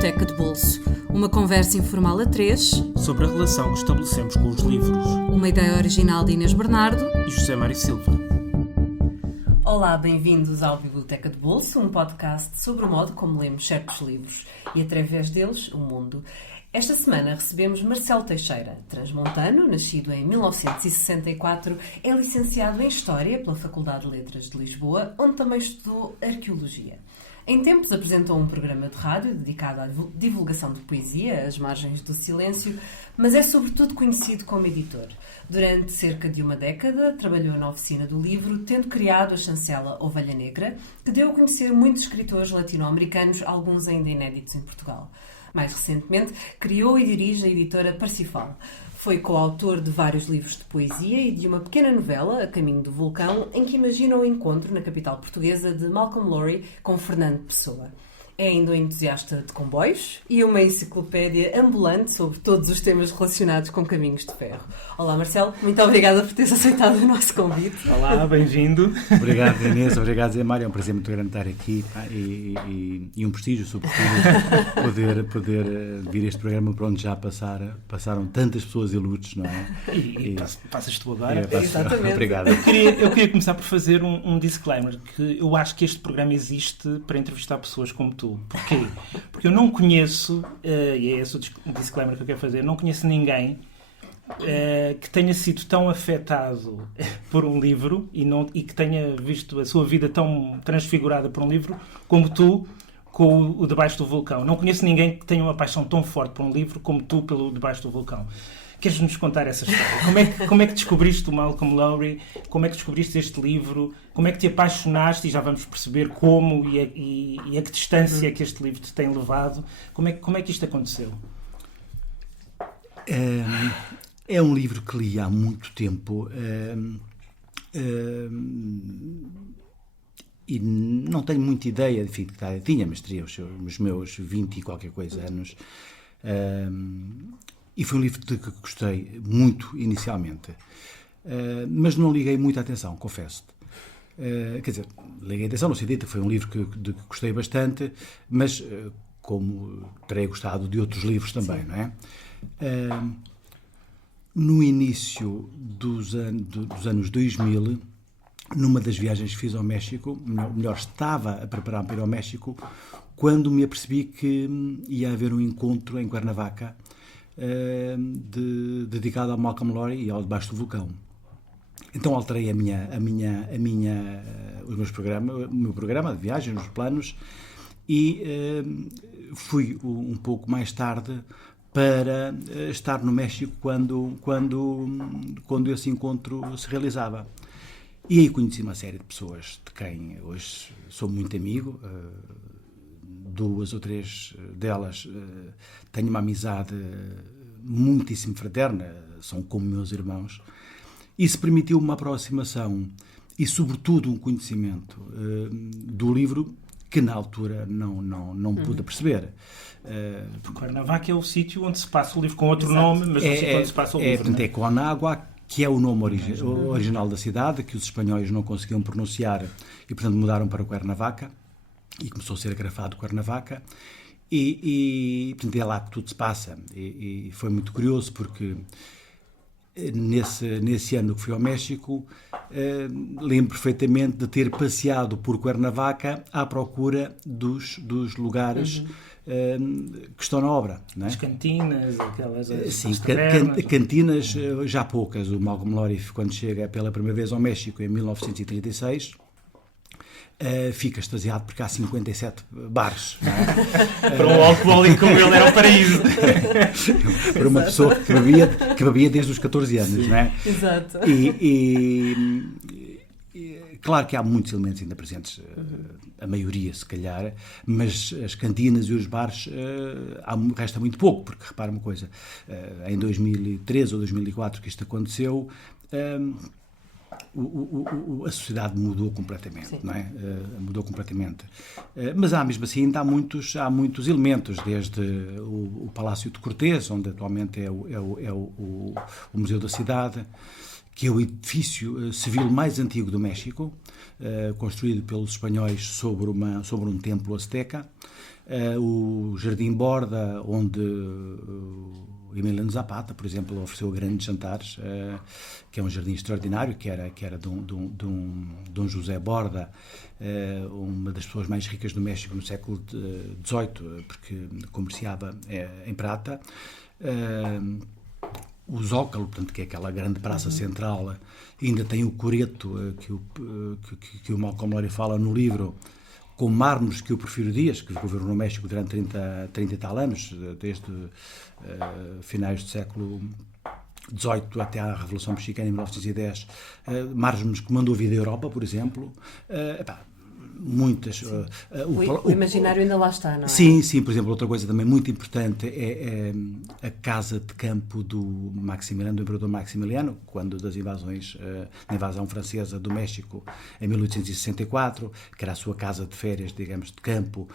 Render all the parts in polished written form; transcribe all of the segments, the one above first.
Biblioteca de Bolso. Uma conversa informal a três sobre a relação que estabelecemos com os livros. Uma ideia original de Inês Bernardo E José Mário Silva. Olá, bem-vindos ao Biblioteca de Bolso, um podcast sobre o modo como lemos certos livros e, através deles, o mundo. Esta semana recebemos Marcelo Teixeira, transmontano, nascido em 1964, é licenciado em História pela Faculdade de Letras de Lisboa, onde também estudou Arqueologia. Em tempos apresentou um programa de rádio dedicado à divulgação de poesia, às margens do silêncio, mas é sobretudo conhecido como editor. Durante cerca de uma década trabalhou na oficina do livro, tendo criado a chancela Ovelha Negra, que deu a conhecer muitos escritores latino-americanos, alguns ainda inéditos em Portugal. Mais recentemente, criou e dirige a editora Parsifal. Foi coautor de vários livros de poesia e de uma pequena novela, A Caminho do Vulcão, em que imagina o encontro na capital portuguesa de Malcolm Lowry com Fernando Pessoa. É ainda um entusiasta de comboios e uma enciclopédia ambulante sobre todos os temas relacionados com caminhos de ferro. Olá, Marcelo, muito obrigada por teres aceitado o nosso convite. Olá, bem-vindo. Obrigado, Inês, obrigado, Zé Mário. É um prazer muito grande estar aqui e um prestígio, sobretudo, poder vir a este programa para onde já passaram tantas pessoas ilustres, não é? E passas tu agora. Exatamente. Obrigado. Eu queria começar por fazer um disclaimer, que eu acho que este programa existe para entrevistar pessoas como tu. Porquê? Porque eu não conheço, e é esse o disclaimer que eu quero fazer, não conheço ninguém que tenha sido tão afetado por um livro e que tenha visto a sua vida tão transfigurada por um livro como tu com o Debaixo do Vulcão. Não conheço ninguém que tenha uma paixão tão forte por um livro como tu pelo Debaixo do Vulcão. Queres-nos contar essa história? Como é que descobriste o Malcolm Lowry? Como é que descobriste este livro? Como é que te apaixonaste? E já vamos perceber como e a que distância é que este livro te tem levado. Como é que isto aconteceu? É um livro que li há muito tempo e não tenho muita ideia, enfim, que idade tinha, mas teria os meus 20 e qualquer coisa anos. E foi um livro de que gostei muito inicialmente, mas não liguei muita atenção, confesso-te. Quer dizer, liguei atenção no sentido que foi um livro de que gostei bastante, mas como terei gostado de outros livros também, não é? No início dos anos 2000, numa das viagens que fiz ao México, melhor estava a preparar-me para ir ao México, quando me apercebi que ia haver um encontro em Cuernavaca dedicado ao Malcolm Lowry e ao Debaixo do Vulcão. Então alterei o meu programa de viagem, os planos, e fui um pouco mais tarde para estar no México quando esse encontro se realizava. E aí conheci uma série de pessoas de quem hoje sou muito amigo. Duas ou três delas tenho uma amizade muitíssimo fraterna, são como meus irmãos. Isso permitiu uma aproximação e, sobretudo, um conhecimento do livro que, na altura, não pude perceber. Porque Cuernavaca é o sítio onde se passa o livro, com outro nome, mas é o sítio onde se passa o livro. Portanto, é Conagua, que é o nome original da cidade, que os espanhóis não conseguiam pronunciar e, portanto, mudaram para Cuernavaca. E começou a ser agrafado Cuernavaca, e portanto, é lá que tudo se passa. E foi muito curioso, porque nesse ano que fui ao México, lembro perfeitamente de ter passeado por Cuernavaca à procura dos lugares que estão na obra. Não é? As cantinas, aquelas... Sim, cantinas já poucas. O Malcolm Lowry, quando chega pela primeira vez ao México, em 1936... fica extasiado porque há 57 bares. Não é? Para um alcoólico como ele era um paraíso. Para uma pessoa que bebia desde os 14 anos, não é? Exato. Claro que há muitos elementos ainda presentes, a maioria se calhar, mas as cantinas e os bares resta muito pouco, porque repara uma coisa, em 2013 ou 2004 que isto aconteceu, a sociedade mudou completamente. Sim. Não é? Mudou completamente. Mas mesmo assim ainda há muitos elementos, desde o Palácio de Cortés, onde atualmente é o Museu da Cidade, que é o edifício civil mais antigo do México, construído pelos espanhóis sobre um templo azteca. O Jardim Borda, onde Emiliano Zapata, por exemplo, ofereceu grandes jantares, que é um jardim extraordinário, que era de um José Borda, uma das pessoas mais ricas do México no século XVIII, porque comerciava em prata. O Zócalo, portanto, que é aquela grande praça central, ainda tem o coreto que o Malcolm Lowry fala no livro, com mármores que o Porfírio Dias, que governou no México durante 30 e tal anos, desde finais do século XVIII até à Revolução Mexicana em 1910, mármores que mandou vir da Europa, por exemplo. Muitas. O imaginário ainda lá está, não é? Sim, por exemplo, outra coisa também muito importante é a casa de campo do Imperador Maximiliano, quando das invasões, na invasão francesa do México em 1864, que era a sua casa de férias, digamos, de campo,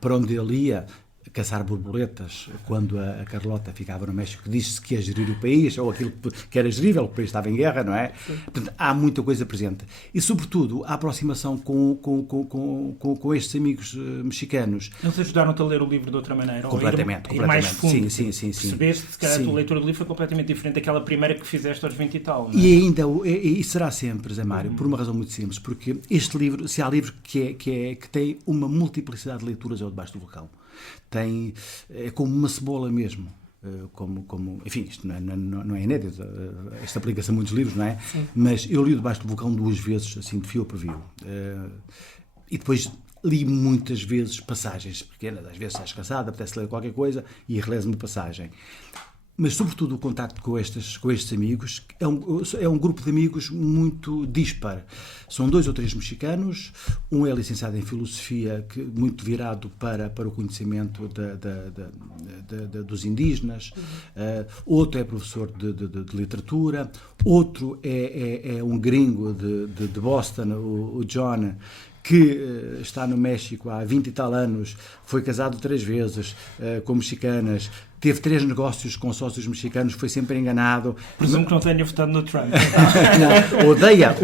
para onde ele ia caçar borboletas quando a Carlota ficava no México, disse-se que ia gerir o país, ou aquilo que era gerível, o país estava em guerra, não é? Sim. Portanto, há muita coisa presente. E, sobretudo, a aproximação com estes amigos mexicanos. Eles ajudaram-te a ler o livro de outra maneira? Completamente. Ir mais fundo? Sim. Percebeste, se calhar, a tua leitura do livro foi completamente diferente daquela primeira que fizeste aos 20 e tal, não é? E ainda, e será sempre, Zé Mário, por uma razão muito simples, porque este livro, se há livro que tem uma multiplicidade de leituras, é o Debaixo do Vulcão. É como uma cebola mesmo. Enfim, isto não é inédito, esta aplica-se a muitos livros, não é? Sim. Mas eu li o Debaixo do Vulcão 2 vezes, assim, de fio para fio. E depois li muitas vezes passagens pequenas, às vezes estás cansado, apetece ler qualquer coisa e relees uma passagem. Mas, sobretudo, o contacto com estes amigos é um grupo de amigos muito dispar. São 2 ou 3 mexicanos, um é licenciado em Filosofia, muito virado para o conhecimento dos indígenas, outro é professor de literatura, outro é um gringo de Boston, o John, que está no México há 20 e tal anos, foi casado 3 vezes com mexicanas, teve 3 negócios com sócios mexicanos, foi sempre enganado. Presumo que não tenha votado no Trump. Não, odeia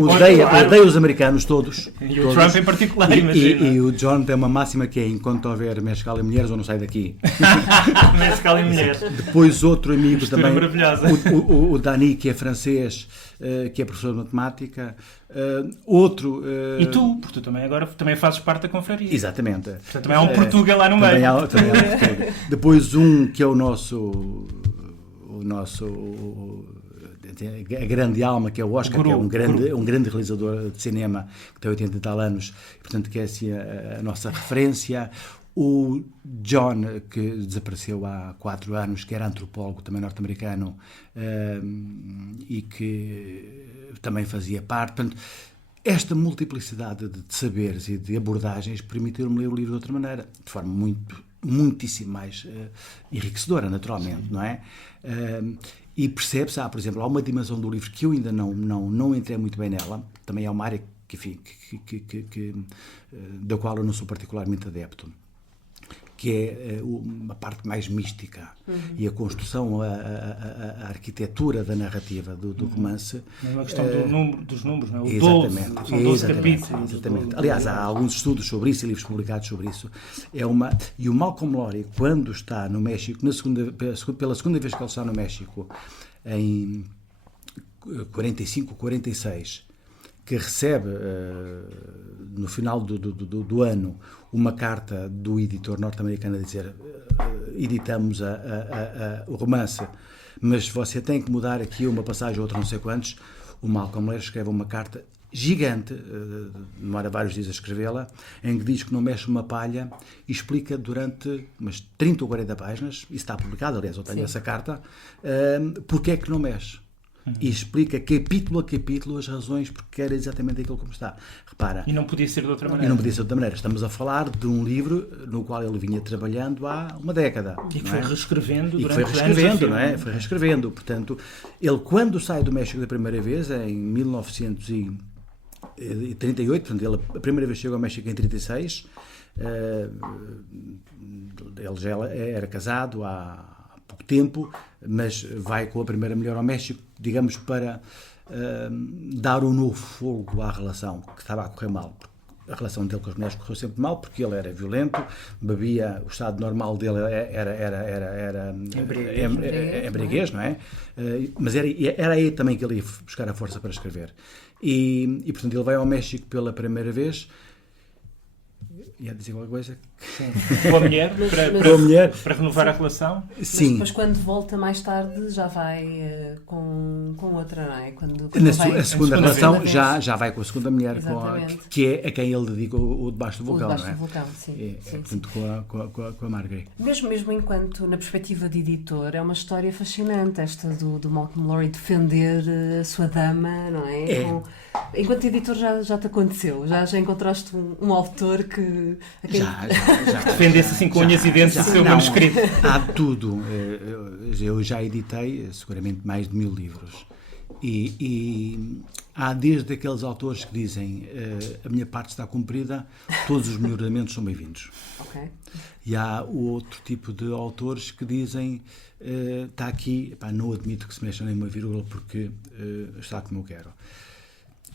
os americanos todos. E o Trump em particular, imagina. E o John tem uma máxima que é: enquanto houver mescal e mulheres, eu não saio daqui. Mescal e mulheres. Depois outro amigo mistura também, maravilhosa. o Dani, que é francês, que é professor de matemática. Outro... E tu, porque tu também fazes parte da confraria. Exatamente. Portanto, também há um Portugal lá no meio. Também há um Portugal. Depois um que é o nosso a grande alma, que é o Oscar, que é um grande realizador de cinema, que tem 80 e tal anos, portanto que é assim a nossa referência. O John, que desapareceu há 4 anos, que era antropólogo, também norte-americano, e que também fazia parte. Portanto, esta multiplicidade de saberes e de abordagens permitiu-me ler o livro de outra maneira, de forma muitíssimo mais enriquecedora, naturalmente, não é? E percebe-se, por exemplo, há uma dimensão do livro que eu ainda não entrei muito bem nela, também é uma área da qual eu não sou particularmente adepto, que é uma parte mais mística e a construção, a arquitetura da narrativa do romance. É uma questão dos números, não é? Exatamente. São 12 capítulos. Exatamente. Aliás, há alguns estudos sobre isso e livros publicados sobre isso. E o Malcolm Lowry, quando está no México, pela segunda vez que ele está no México, em 45, 46, que recebe, no final do ano, uma carta do editor norte-americano a dizer: editamos o romance, mas você tem que mudar aqui uma passagem ou outra, não sei quantos. O Malcolm Lowry escreve uma carta gigante, demora vários dias a escrevê-la, em que diz que não mexe uma palha e explica durante umas 30 ou 40 páginas, isso está publicado, aliás, eu tenho essa carta, porque é que não mexe. E explica capítulo a capítulo as razões porque era exatamente aquilo como está. Repara. E não podia ser de outra maneira. Estamos a falar de um livro no qual ele vinha trabalhando há uma década. E que foi reescrevendo durante anos. Foi reescrevendo. Portanto, ele, quando sai do México da primeira vez, em 1938, portanto, ele a primeira vez chegou ao México em 36, ele já era casado há pouco tempo, mas vai com a primeira mulher ao México, digamos, para dar um novo fogo à relação que estava a correr mal. A relação dele com as mulheres correu sempre mal, porque ele era violento, bebia, o estado normal dele era embriaguez, não é? Mas era aí também que ele ia buscar a força para escrever. E portanto, ele vai ao México pela primeira vez. Ia dizer alguma coisa? Sim. Com a mulher, para renovar a relação? Mas Sim. depois, quando volta mais tarde, já vai com outra, não é? A segunda relação vez. já vai com a segunda mulher, Exatamente. que é a quem ele dedica o Debaixo do Vulcão, Debaixo não é? do Vulcão, sim. Portanto, com a Margaret. Mesmo enquanto, na perspectiva de editor, é uma história fascinante esta do Malcolm Lowry defender a sua dama, não é? Enquanto editor já te aconteceu? Já encontraste um autor que... Já. Defendesse assim com unhas e dentes o seu manuscrito. Há tudo. Eu já editei seguramente mais de 1000 livros. E há desde aqueles autores que dizem a minha parte está cumprida, todos os melhoramentos são bem-vindos. Okay. E há o outro tipo de autores que dizem está aqui, não admito que se mexa nem uma vírgula porque está como eu quero.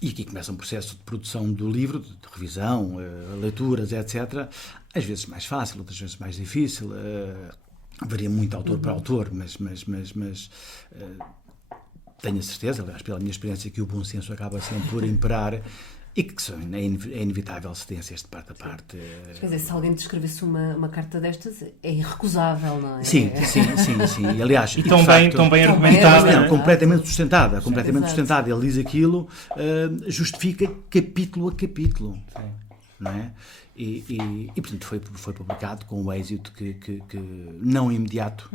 E aqui começa um processo de produção do livro, de revisão, leituras, etc. Às vezes mais fácil, outras vezes mais difícil. Varia muito autor para autor, mas tenho a certeza, aliás, pela minha experiência, que o bom senso acaba sempre por imperar e que é inevitável cedências de parte a parte. Quer dizer, se alguém te escrevesse uma carta destas, é irrecusável, não é? Sim. E, aliás, e tão bem argumentada. Completamente sustentada. Ele diz aquilo, justifica capítulo a capítulo. Sim. Não é? E portanto, foi publicado com um êxito que não imediato.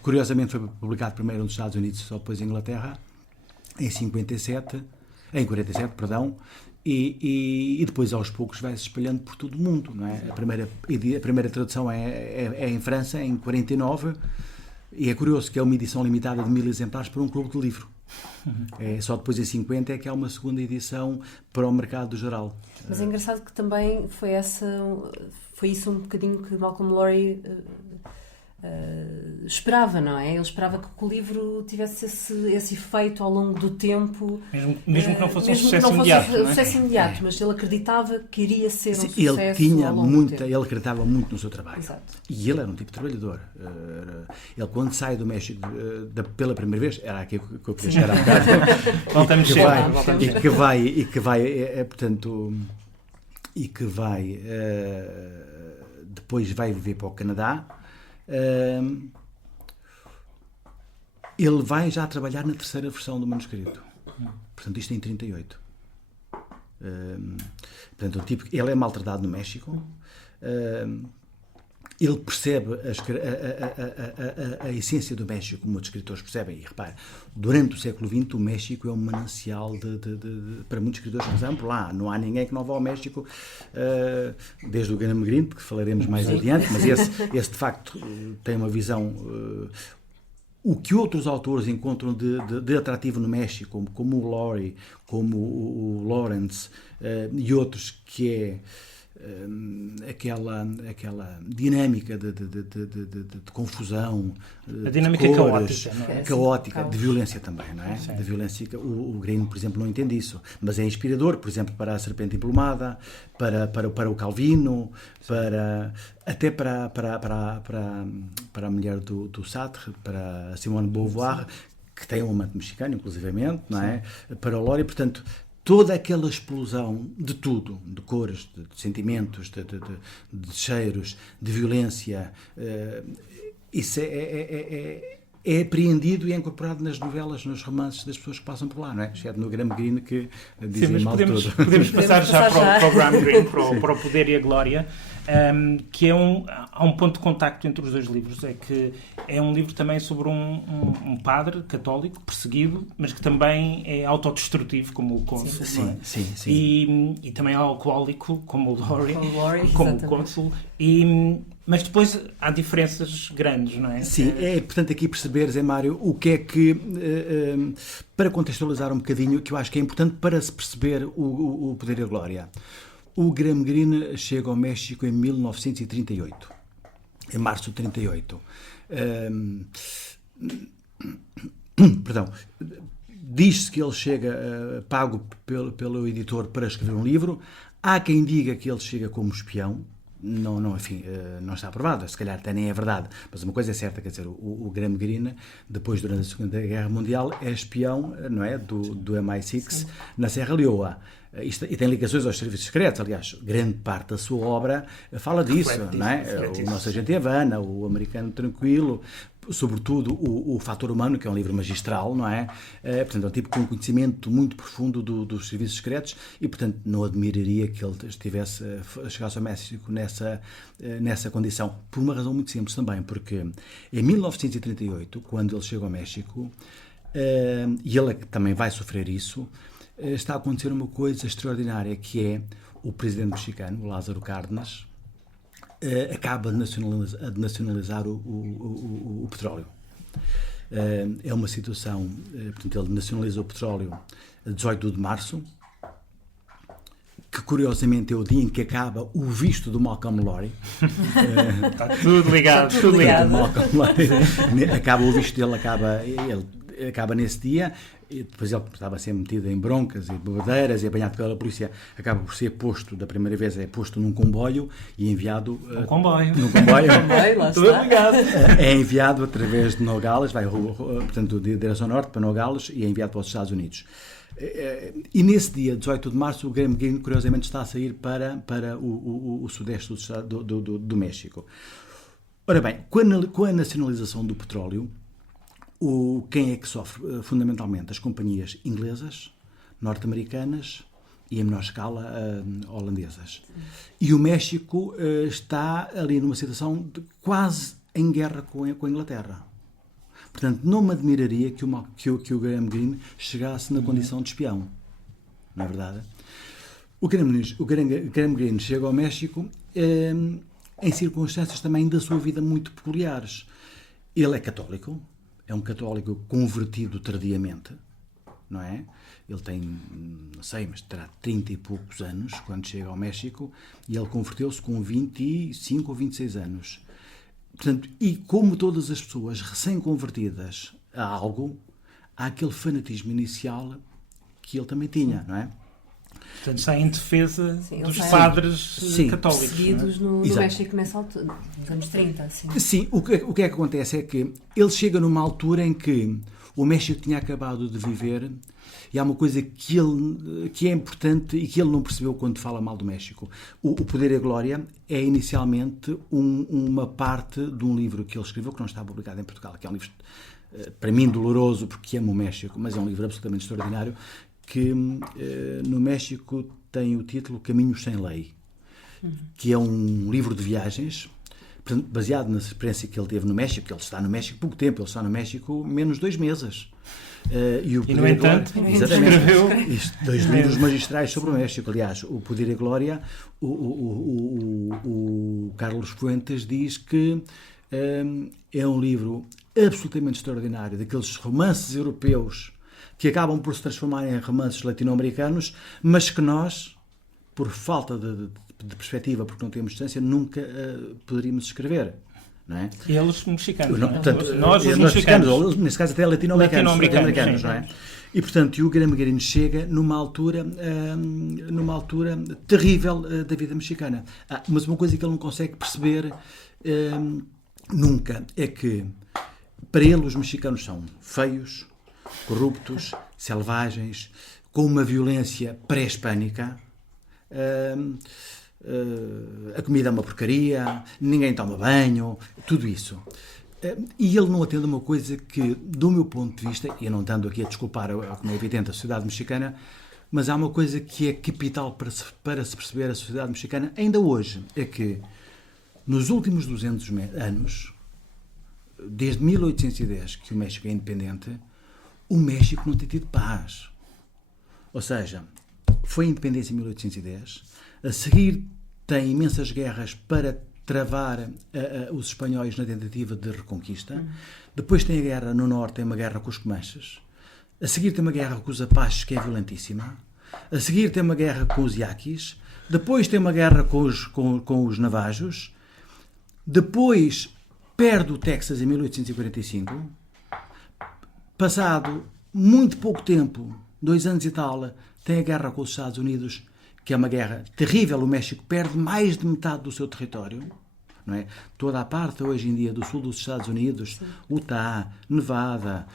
Curiosamente, foi publicado primeiro nos Estados Unidos, só depois em Inglaterra, em 47, e depois aos poucos vai-se espalhando por todo o mundo, não é? A primeira tradução é em França, em 49, e é curioso que é uma edição limitada de 1000 exemplares para um clube de livro. Só depois em 50 é que há uma segunda edição para o mercado geral. Mas é engraçado que também foi isso um bocadinho que Malcolm Lowry esperava, não é? Ele esperava que o livro tivesse esse efeito ao longo do tempo. Mesmo que não fosse um sucesso imediato. Mas ele acreditava que iria ser um sucesso ele acreditava muito no seu trabalho. Exato. E ele era um tipo de trabalhador. Ele, quando sai do México pela primeira vez, era aqui que eu queria chegar há bocado. Voltamos depois vai viver para o Canadá. Ele vai já trabalhar na terceira versão do manuscrito. Portanto, isto é em 38. Portanto, ele é maltratado no México. Ele percebe a essência do México, como outros escritores percebem. E repare, durante o século XX, o México é um manancial para muitos escritores que passaram por lá. Não há ninguém que não vá ao México, desde o Graham Greene, que falaremos mais adiante, mas esse de facto tem uma visão. O que outros autores encontram de atrativo no México, como o Lowry, como o Lawrence e outros, que é aquela dinâmica de confusão, a dinâmica de cores, caótica, de violência também, não é? De violência. O Greene, por exemplo, não entende isso, mas é inspirador, por exemplo, para A Serpente Emplumada, para o Calvino, até para a mulher do Sartre, para a Simone de Beauvoir, que tem um amante mexicano, inclusivamente, não é? Para o Lowry, portanto, toda aquela explosão de tudo, de cores, de sentimentos, de cheiros, de violência, isso é apreendido e é incorporado nas novelas, nos romances das pessoas que passam por lá, não é? Exceto no Graham Greene, que dizem mal tudo. Podemos passar já para o Graham Greene, para o Poder e a Glória, que há um ponto de contacto entre os dois livros. É que é um livro também sobre um padre católico perseguido, mas que também é autodestrutivo, como o cônsul. Sim. E também é alcoólico, como o Lowry, como o cônsul. Mas depois há diferenças grandes, não é? Sim, portanto, aqui perceberes, Mário, o que é que, para contextualizar um bocadinho, que eu acho que é importante para se perceber o Poder e a Glória. O Graham Greene chega ao México em 1938, em março de 38. Diz-se que ele chega pago pelo editor para escrever um livro. Há quem diga que ele chega como espião. Não está aprovado, se calhar até nem é verdade, mas uma coisa é certa, quer dizer, o Graham Greene, depois, durante a Segunda Guerra Mundial, é espião, não é, do MI6 Sim. na Serra Leoa. E tem ligações aos serviços secretos, aliás, grande parte da sua obra fala disso, não é? O Nosso Agente em Havana, o Americano Tranquilo, sobretudo o Fator Humano, que é um livro magistral, não é? Portanto, é um tipo com um conhecimento muito profundo dos serviços secretos e, portanto, não admiraria que ele chegasse ao México nessa condição. Por uma razão muito simples também, porque em 1938, quando ele chega ao México, e ele também vai sofrer isso, está a acontecer uma coisa extraordinária, que é o presidente mexicano, Lázaro Cárdenas, acaba de nacionalizar o petróleo. É uma situação, portanto, ele nacionaliza o petróleo a 18 de março, que curiosamente é o dia em que acaba o visto do Malcolm Lowry. Está tudo ligado, tudo ligado. Malcolm Lowry, acaba o visto dele, ele acaba nesse dia, e depois ele estava a ser metido em broncas e bobadeiras e apanhado pela polícia, acaba por ser posto, da primeira vez é posto num comboio e enviado... Num comboio, lá está. É enviado através de Nogales, vai, portanto, de direção norte para Nogales e é enviado para os Estados Unidos. E nesse dia, 18 de março, o Graham Greene, curiosamente, está a sair para o sudeste do México. Ora bem, com a nacionalização do petróleo, quem é que sofre? Fundamentalmente as companhias inglesas, norte-americanas e, em menor escala, holandesas. E o México está ali numa situação quase em guerra com a Inglaterra. Portanto, não me admiraria que o Graham Greene chegasse na condição de espião. Não é verdade? O Graham Greene chega ao México em circunstâncias também da sua vida muito peculiares. Ele é católico. É um católico convertido tardiamente, não é? Ele tem, não sei, mas terá 30 e poucos anos quando chega ao México e ele converteu-se com 25 ou 26 anos. Portanto, e como todas as pessoas recém-convertidas a algo, há aquele fanatismo inicial que ele também tinha, não é? Portanto, está em defesa dos padres católicos. Seguidos no México nessa altura, nos anos 30. Sim, o que é que acontece é que ele chega numa altura em que o México tinha acabado de viver e há uma coisa que é importante e que ele não percebeu quando fala mal do México. O Poder e a Glória é inicialmente uma parte de um livro que ele escreveu que não está publicado em Portugal, que é um livro, para mim, doloroso porque amo o México, mas é um livro absolutamente extraordinário, que no México tem o título Caminhos Sem Lei, que é um livro de viagens, baseado na experiência que ele teve no México. Ele está no México pouco tempo, ele está no México menos 2 meses. E no entanto, escreveu 2 livros magistrais sobre o México. Aliás, o Poder e Glória, o Carlos Fuentes diz que é um livro absolutamente extraordinário, daqueles romances europeus que acabam por se transformar em romances latino-americanos, mas que nós, por falta de perspectiva, porque não temos distância, nunca poderíamos escrever. Não é? Eles mexicanos. Nós mexicanos, nesse caso até latino-americanos, não é? E, portanto, o Graham Greene chega numa altura terrível da vida mexicana. Mas uma coisa que ele não consegue perceber nunca é que, para ele, os mexicanos são feios, corruptos, selvagens, com uma violência pré-hispânica. A comida é uma porcaria, ninguém toma banho, tudo isso. E ele não atende a uma coisa que, do meu ponto de vista, e eu não estando aqui a desculpar, como é evidente, a sociedade mexicana, mas há uma coisa que é capital para se perceber a sociedade mexicana, ainda hoje, é que nos últimos 200 anos, desde 1810, que o México é independente, o México não tem tido paz. Ou seja, foi a independência em 1810, a seguir tem imensas guerras para travar os espanhóis na tentativa de reconquista, depois tem a guerra no norte, tem uma guerra com os comanches, a seguir tem uma guerra com os apaches, que é violentíssima, a seguir tem uma guerra com os yaquis, depois tem uma guerra com os navajos, depois perde o Texas em 1845, passado muito pouco tempo, 2 anos e tal, tem a guerra com os Estados Unidos, que é uma guerra terrível. O México perde mais de metade do seu território. Não é? Toda a parte hoje em dia do sul dos Estados Unidos, sim, Utah, Nevada,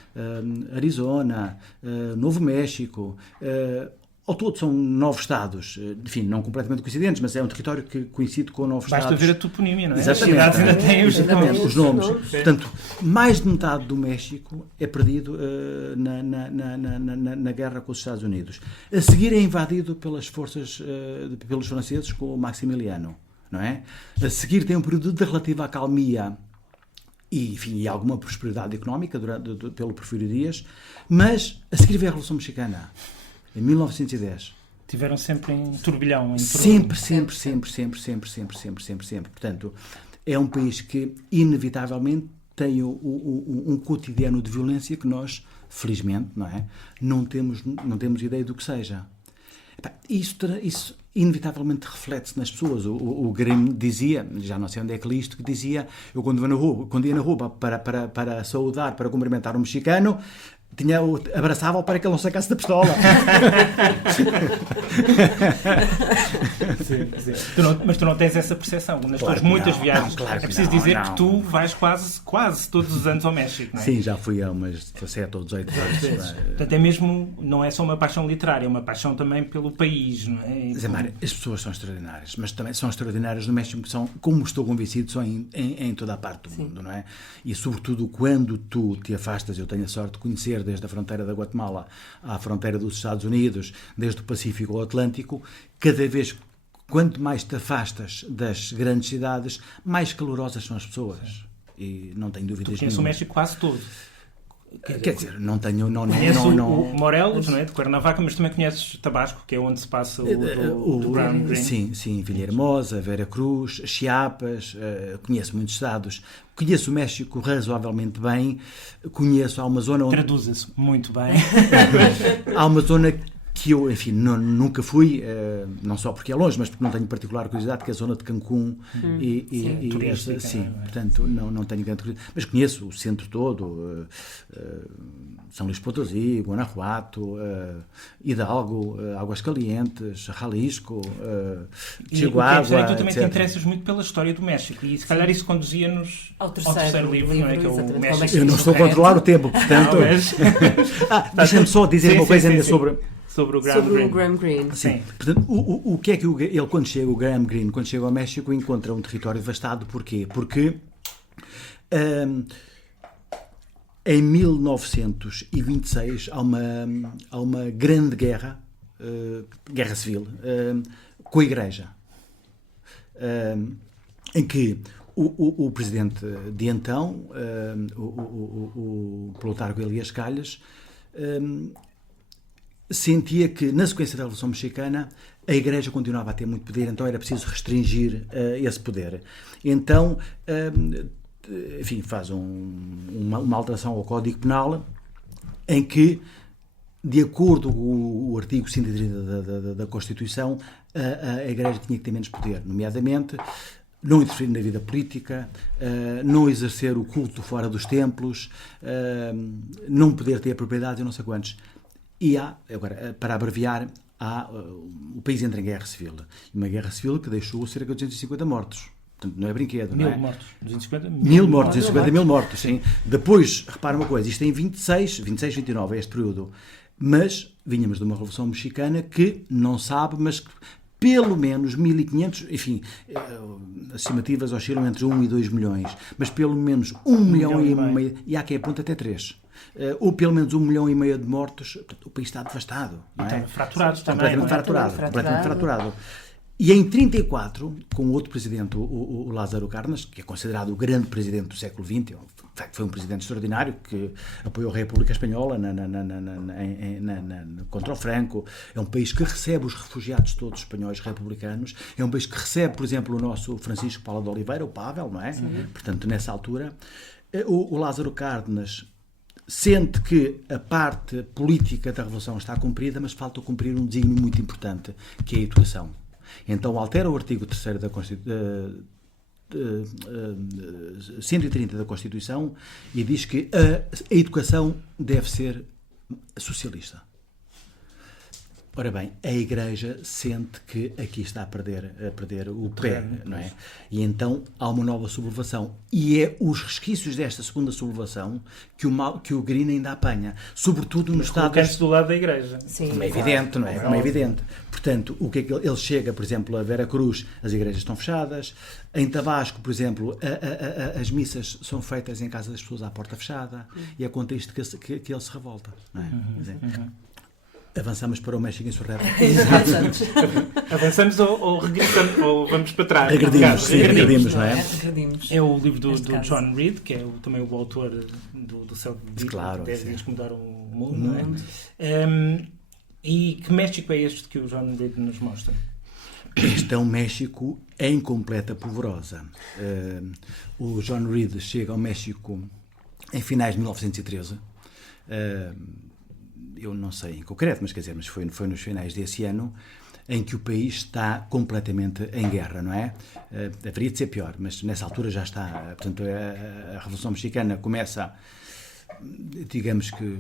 Arizona, Novo México, ao todo são 9 estados, enfim, não completamente coincidentes, mas é um território que coincide com 9 estados. Basta ver a toponímia, não é? Exatamente. As cidades ainda têm os nomes. Portanto, mais de metade do México é perdido na guerra com os Estados Unidos. A seguir é invadido pelas forças, pelos franceses com o Maximiliano. Não é? A seguir tem um período de relativa acalmia e, enfim, e alguma prosperidade económica pelo Porfírio Dias, mas a seguir vem a Revolução Mexicana, em 1910. Tiveram sempre em turbilhão. Sempre. Portanto, é um país que, inevitavelmente, tem um cotidiano de violência que nós, felizmente, não é? Não temos ideia do que seja. Isso inevitavelmente reflete-se nas pessoas. O Grimm dizia, já não sei onde é que li isto, que dizia: eu quando ia na rua para saudar, para cumprimentar um mexicano, abraçava-o para que ele não sacasse da pistola. Sim. Mas tu não tens essa percepção nas tuas muitas viagens. Claro é preciso dizer que tu vais quase todos os anos ao México, não é? Sim, já fui há umas 17 ou 18 vezes. Portanto, é mesmo, não é só uma paixão literária, é uma paixão também pelo país, não é? Zé Mário, as pessoas são extraordinárias, mas também são extraordinárias no México, que são, como estou convencido, são em toda a parte do mundo, não é? E sobretudo quando tu te afastas, eu tenho a sorte de conhecer desde a fronteira da Guatemala à fronteira dos Estados Unidos, desde o Pacífico ao Atlântico, cada vez, quanto mais te afastas das grandes cidades, mais calorosas são as pessoas. E não tenho dúvidas nenhuma. Tu conheces o México quase todo. Quer dizer, não tenho... Conheces o Morelos, não é? De Cuernavaca, mas também conheces Tabasco, que é onde se passa o Ground Green. Sim, Villahermosa, Vera Cruz, Chiapas, conheço muitos estados. Conheço o México razoavelmente bem, conheço, há uma zona onde... Traduz-se muito bem. Há uma zona que eu, enfim, nunca fui, não só porque é longe, mas porque não tenho particular curiosidade, que é a zona de Cancún e essa, sim, portanto, não tenho grande curiosidade. Mas conheço o centro todo, São Luís Potosí, Guanajuato, Hidalgo, Aguascalientes, Jalisco, Chihuahua, e tu também te interessas muito pela história do México, e se calhar isso conduzia-nos ao terceiro livro, não é? Que é o México. Eu não estou a controlar o tempo, portanto... Deixa-me só dizer uma coisa ainda sobre o Graham Greene. Sim. Portanto, o que é que ele, quando chega, o Graham Greene, quando chega ao México, encontra um território devastado. Porquê? Porque em 1926 há uma grande guerra civil, com a Igreja, em que o presidente de então, o Plutarco Elias Calles, sentia que, na sequência da Revolução Mexicana, a Igreja continuava a ter muito poder, então era preciso restringir esse poder. Então, enfim, faz uma alteração ao Código Penal, em que, de acordo com o artigo 130 da Constituição, a Igreja tinha que ter menos poder, nomeadamente não interferir na vida política, não exercer o culto fora dos templos, não poder ter propriedades e não sei quantos. E agora, para abreviar, o país entra em guerra civil. Uma guerra civil que deixou cerca de 250 mortos. Portanto, não é brinquedo, não é? 1000 mortos. 250 mil mortos, 250 mil mortos, sim. Depois, repara uma coisa, isto é em 26, 29 é este período. Mas vínhamos de uma Revolução Mexicana que não sabe, mas pelo menos 1.500, enfim, as estimativas oscilam entre 1 e 2 milhões, mas pelo menos 1 milhão e meio, e há quem aponta até 3. Ou pelo menos 1,5 milhão de mortos. Portanto, o país está devastado. Não é? Fraturado também. Completamente fraturado. E em 1934, com o outro presidente, o Lázaro Cárdenas, que é considerado o grande presidente do século XX, foi um presidente extraordinário que apoiou a República Espanhola contra o Franco. É um país que recebe os refugiados todos espanhóis republicanos. É um país que recebe, por exemplo, o nosso Francisco Paula de Oliveira, o Pavel, não é? Portanto, nessa altura, o Lázaro Cárdenas sente que a parte política da Revolução está cumprida, mas falta cumprir um desígnio muito importante, que é a educação. Então altera o artigo 3º da Constituição, 130 da Constituição, e diz que a educação deve ser socialista. Ora bem, a Igreja sente que aqui está a perder o pé, não é? E então há uma nova sublevação. E é os resquícios desta segunda sublevação que o Green ainda apanha. Sobretudo nos Estados... Colocando-se do lado da Igreja. Sim, Como é evidente, não é? Como é evidente. Portanto, o que é que ele chega, por exemplo, a Vera Cruz, as igrejas estão fechadas. Em Tabasco, por exemplo, as missas são feitas em casa das pessoas à porta fechada. E é contra isto que ele se revolta, não é? Avançamos para o México insurreto. Avançamos ou regressamos, ou vamos para trás? Regredimos, não é? Regredimos. É o livro do John Reed, que é também o autor do Self-Dito, claro, 10 dias que mudaram o mundo. Não é? E que México é este que o John Reed nos mostra? Este é um México em completa polvorosa. O John Reed chega ao México em finais de 1913. Eu não sei em concreto, mas foi nos finais desse ano em que o país está completamente em guerra, não é? Haveria de ser pior, mas nessa altura já está. Portanto, a Revolução Mexicana começa, digamos que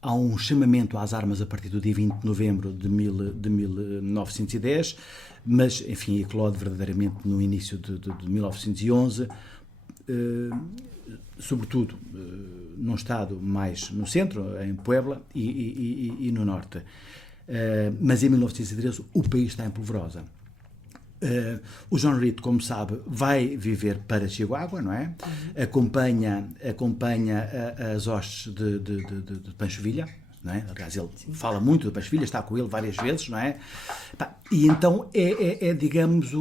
há um chamamento às armas a partir do dia 20 de novembro de 1910, mas, enfim, eclode verdadeiramente no início de 1911, sobretudo num estado mais no centro, em Puebla, e no norte. Mas em 1913 o país está em polvorosa. O John Reed, como sabe, vai viver para Chihuahua, não é? Acompanha as hostes de Pancho Villa, não é? Aliás, ele fala muito de Pancho Villa, está com ele várias vezes, não é? E então digamos,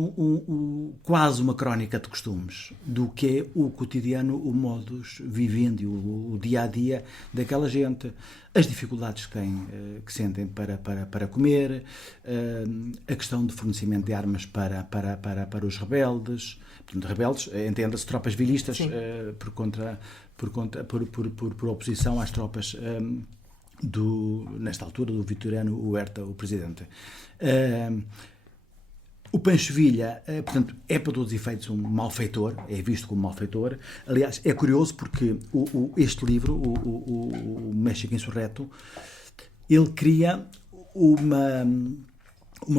quase uma crónica de costumes do que é o cotidiano, o modus vivendi, o dia-a-dia daquela gente, as dificuldades que sentem para comer, a questão de fornecimento de armas para os rebeldes, portanto, rebeldes, entenda-se, tropas vilistas, por oposição às tropas nesta altura, do Vitoriano Huerta, o presidente. O Pancho Villa, portanto, é para todos os efeitos um malfeitor, é visto como malfeitor. Aliás, é curioso porque este livro, o México Insurreto, ele cria uma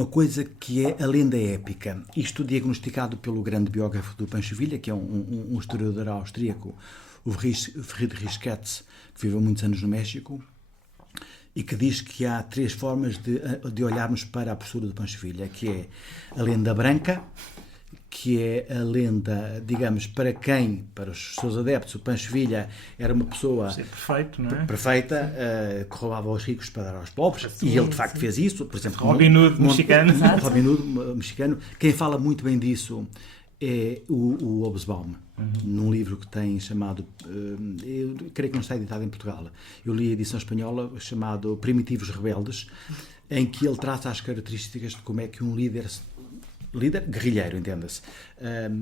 coisa que é a lenda épica. Isto diagnosticado pelo grande biógrafo do Pancho Villa, que é um historiador austríaco, o Friedrich Ketz, que viveu muitos anos no México, e que diz que há 3 formas de olharmos para a postura do Pancho Villa, que é a lenda branca, que é a lenda, digamos, para os seus adeptos, o Pancho Villa era uma pessoa perfeito, não é? Perfeita, que roubava aos ricos para dar aos pobres, e ele de facto fez isso. Por exemplo, Robin Hood mexicano. Robin Hood mexicano. Quem fala muito bem disso é o Hobsbawm, num livro que tem chamado, eu creio que não está editado em Portugal, eu li a edição espanhola, chamado Primitivos Rebeldes, em que ele trata as características de como é que um líder guerrilheiro, entenda-se,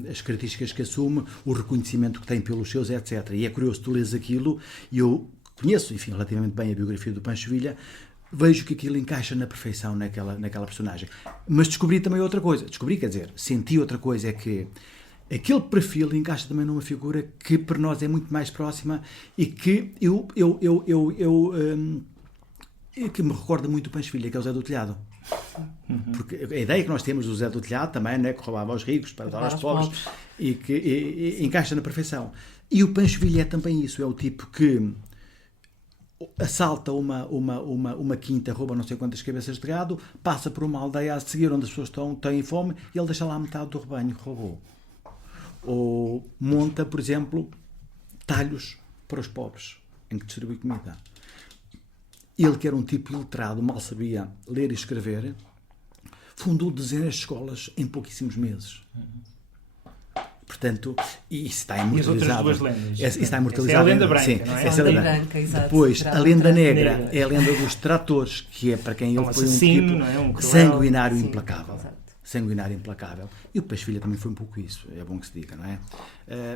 as características que assume, o reconhecimento que tem pelos seus, etc. E é curioso, tu lês aquilo, e eu conheço, enfim, relativamente bem a biografia do Pancho Villa, vejo que aquilo encaixa na perfeição naquela personagem. Mas descobri também outra coisa. Senti outra coisa, é que aquele perfil encaixa também numa figura que para nós é muito mais próxima e que que me recorda muito o Pancho Villa, que é o Zé do Telhado. Porque a ideia que nós temos do Zé do Telhado também, né, que roubava aos ricos para dar aos pobres, e que encaixa na perfeição. E o Pancho Villa é também isso, é o tipo que assalta uma quinta, rouba não sei quantas cabeças de gado, passa por uma aldeia a seguir onde as pessoas têm fome e ele deixa lá metade do rebanho que roubou. Ou monta, por exemplo, talhos para os pobres, em que distribui comida. Ele, que era um tipo iletrado, mal sabia ler e escrever, fundou dezenas de escolas em pouquíssimos meses. Portanto, e isso está imortalizado. E as outras 2 lendas? Isso está imortalizado. Essa é a lenda branca, sim, não é? Essa é a lenda branca, exato. Depois, a lenda negra é a lenda dos tratores, que é para quem ele foi um tipo não é? Um sanguinário sim, implacável. exato. Sanguinário implacável. E o Pancho Villa também foi um pouco isso, é bom que se diga, não é?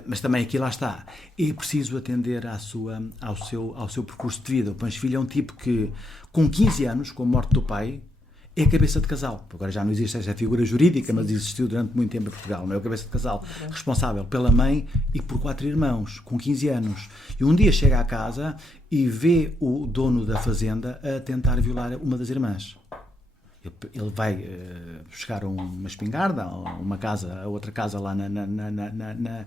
Mas também aqui lá está. É preciso atender ao seu percurso de vida. O Pancho Villa é um tipo que, com 15 anos, com a morte do pai, é a cabeça de casal. Agora já não existe essa figura jurídica, mas existiu durante muito tempo em Portugal. Não é? A cabeça de casal, responsável pela mãe e por 4 irmãos, com 15 anos. E um dia chega à casa e vê o dono da fazenda a tentar violar uma das irmãs. Ele vai buscar uma espingarda a outra casa lá na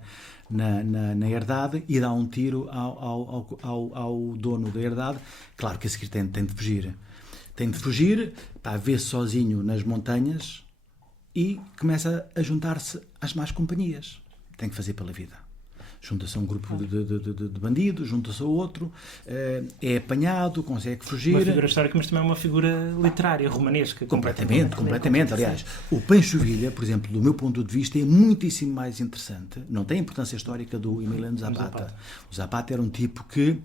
herdade e dá um tiro ao dono da herdade. Claro que a seguir tem de fugir. Tem de fugir, vê-se sozinho nas montanhas e começa a juntar-se às más companhias. Tem que fazer pela vida. Junta-se a um grupo de bandidos, junta-se a outro, é apanhado, consegue fugir. Uma figura histórica, mas também uma figura literária, romanesca. Completamente. Aliás, o Pancho Villa, por exemplo, do meu ponto de vista, é muitíssimo mais interessante. Não tem a importância histórica do Emiliano Zapata. O Zapata era um tipo que,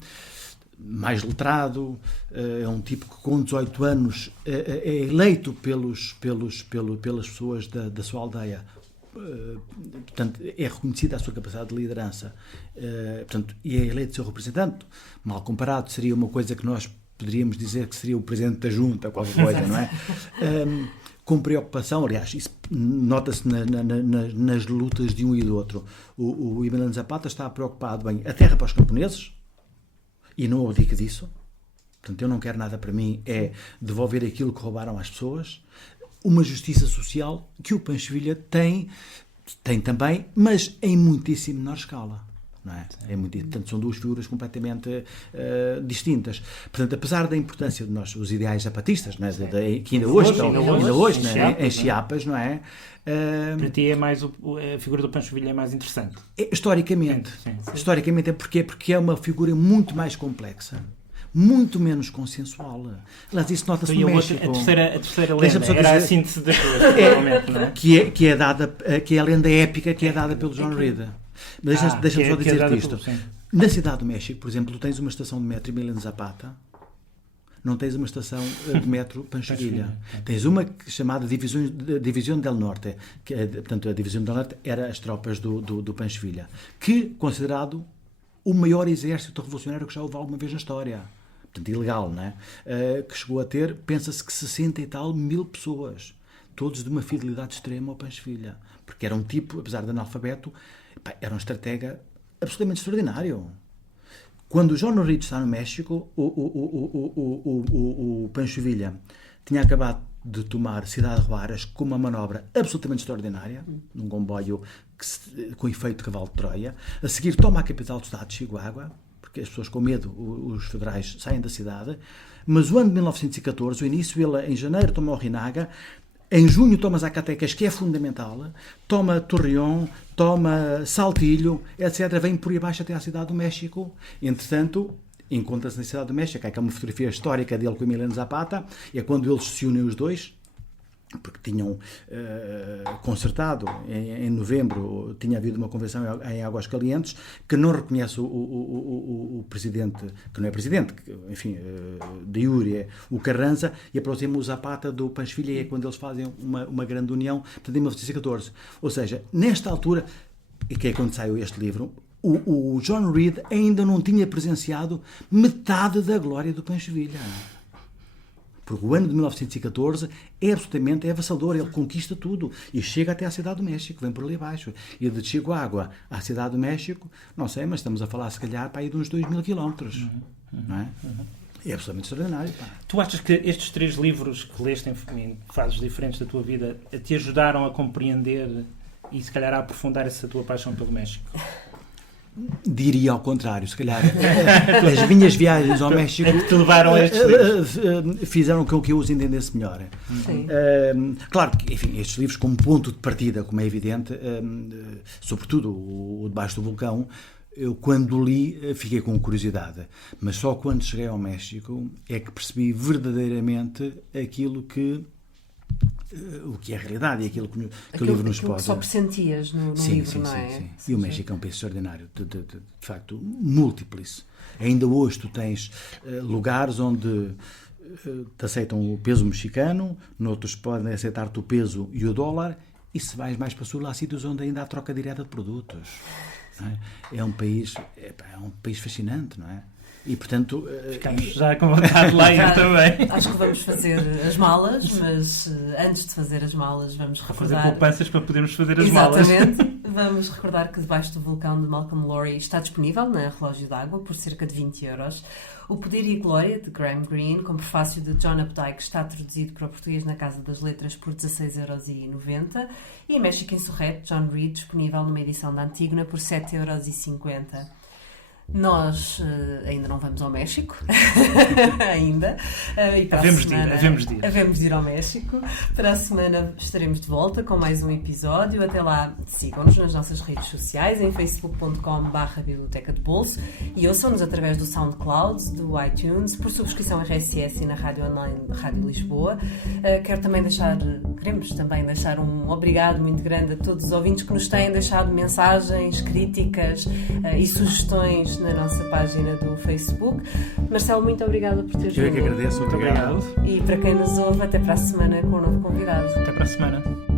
mais letrado, é um tipo que com 18 anos é eleito pelas pessoas da sua aldeia. Portanto, é reconhecida a sua capacidade de liderança, portanto, e é eleito seu representante. Mal comparado, seria uma coisa que nós poderíamos dizer que seria o presidente da junta, qualquer coisa, não é? Com preocupação, aliás, isso nota-se nas lutas de um e do outro. O Emiliano Zapata está preocupado em a terra para os camponeses e não abdica disso. Portanto, eu não quero nada para mim, é devolver aquilo que roubaram às pessoas. Uma justiça social que o Pancho Villa tem também, mas em muitíssimo menor escala. Não é? Portanto, são duas figuras completamente distintas. Portanto, apesar da importância de nós, os ideais zapatistas, não é? Que ainda hoje estão em Chiapas, não é? Para ti é mais a figura do Pancho Villa é mais interessante? Historicamente. Historicamente é porque é uma figura muito mais complexa. Muito menos consensual. Aliás, isso nota-se no México. A terceira lenda era a síntese das duas, provavelmente, não é? Que é a lenda épica que é dada pelo John Reed. Mas deixa-me só dizer-te isto. Na cidade do México, por exemplo, tu tens uma estação de metro Emiliano Zapata, não tens uma estação de metro Pancho Villa. Tens uma chamada Divisão del Norte, portanto, a Divisão del Norte era as tropas do Pancho Villa, que, considerado o maior exército revolucionário que já houve alguma vez na história. Portanto, ilegal, não é? Que chegou a ter, pensa-se que 60 e tal mil pessoas, todos de uma fidelidade extrema ao Pancho Villa, porque era um tipo, apesar de analfabeto, era um estratega absolutamente extraordinário. Quando o John Reed está no México, o Pancho Villa tinha acabado de tomar Cidade Juárez com uma manobra absolutamente extraordinária, num comboio com efeito de cavalo de Troia. A seguir toma a capital do estado de Chihuahua, porque as pessoas com medo, os federais, saem da cidade. Mas o ano de 1914, o início, ele em janeiro toma Ojinaga, em junho toma Zacatecas, que é fundamental, toma Torreón, toma Saltillo, etc. Vem por aí abaixo até à cidade do México. Entretanto, encontra-se na cidade do México, que é uma fotografia histórica dele com o Emiliano Zapata, é quando eles se unem os dois, porque tinham concertado em novembro, tinha havido uma convenção em Aguascalientes que não reconhece o presidente, que não é presidente, enfim, de iure, é o Carranza, e aproxima o Zapata do Pancho Villa, e é quando eles fazem uma grande união, portanto, em 1914. Ou seja, nesta altura, e que é quando saiu este livro, o John Reed ainda não tinha presenciado metade da glória do Pancho Villa. Porque o ano de 1914 é absolutamente avassalador, ele conquista tudo e chega até à cidade do México, vem por ali abaixo. E de Chihuahua à cidade do México, não sei, mas estamos a falar se calhar para aí de uns 2.000 quilómetros. Não é? É absolutamente extraordinário. Tu achas que estes 3 livros que leste em fases diferentes da tua vida te ajudaram a compreender e se calhar a aprofundar essa tua paixão pelo México? Diria ao contrário, se calhar as minhas viagens ao México que te levaram a estes livros fizeram com que eu os entendesse melhor. Claro que, enfim, estes livros como ponto de partida, como é evidente, sobretudo o Debaixo do Vulcão, eu quando li fiquei com curiosidade, mas só quando cheguei ao México é que percebi verdadeiramente aquilo que o que é a realidade e aquilo que o livro nos pode... que só pressentias no livro, não é? Sim. E o México é um país extraordinário, de facto, múltiplos. Ainda hoje tu tens lugares onde te aceitam o peso mexicano, noutros podem aceitar-te o peso e o dólar, e se vais mais para o sul, há sítios onde ainda há troca direta de produtos. Não é? É um país fascinante, não é? E, portanto... Ficamos já com vontade de lá ir também. Acho que vamos fazer as malas, mas antes de fazer as malas vamos recordar... Fazer poupanças para podermos fazer as malas. Exatamente. Vamos recordar que Debaixo do Vulcão de Malcolm Lowry está disponível na Relógio d'Água por cerca de 20€. O Poder e a Glória, de Graham Greene, com prefácio de John Updike, está traduzido para o português na Casa das Letras por 16,90€. E México Insurreto, John Reed, disponível numa edição da Antígona por 7,50€. Nós ainda não vamos ao México, ainda. E para havemos de ir ao México. Para a semana estaremos de volta com mais um episódio. Até lá, sigam-nos nas nossas redes sociais, em facebook.com/biblioteca de bolso, e ouçam-nos através do SoundCloud, do iTunes, por subscrição RSS e na rádio online Rádio Lisboa. Queremos também deixar um obrigado muito grande a todos os ouvintes que nos têm deixado mensagens, críticas e sugestões na nossa página do Facebook. Marcelo, muito obrigada por teres vindo. Eu é que agradeço, muito obrigado. E para quem nos ouve, até para a semana com um novo convidado. Até para a semana.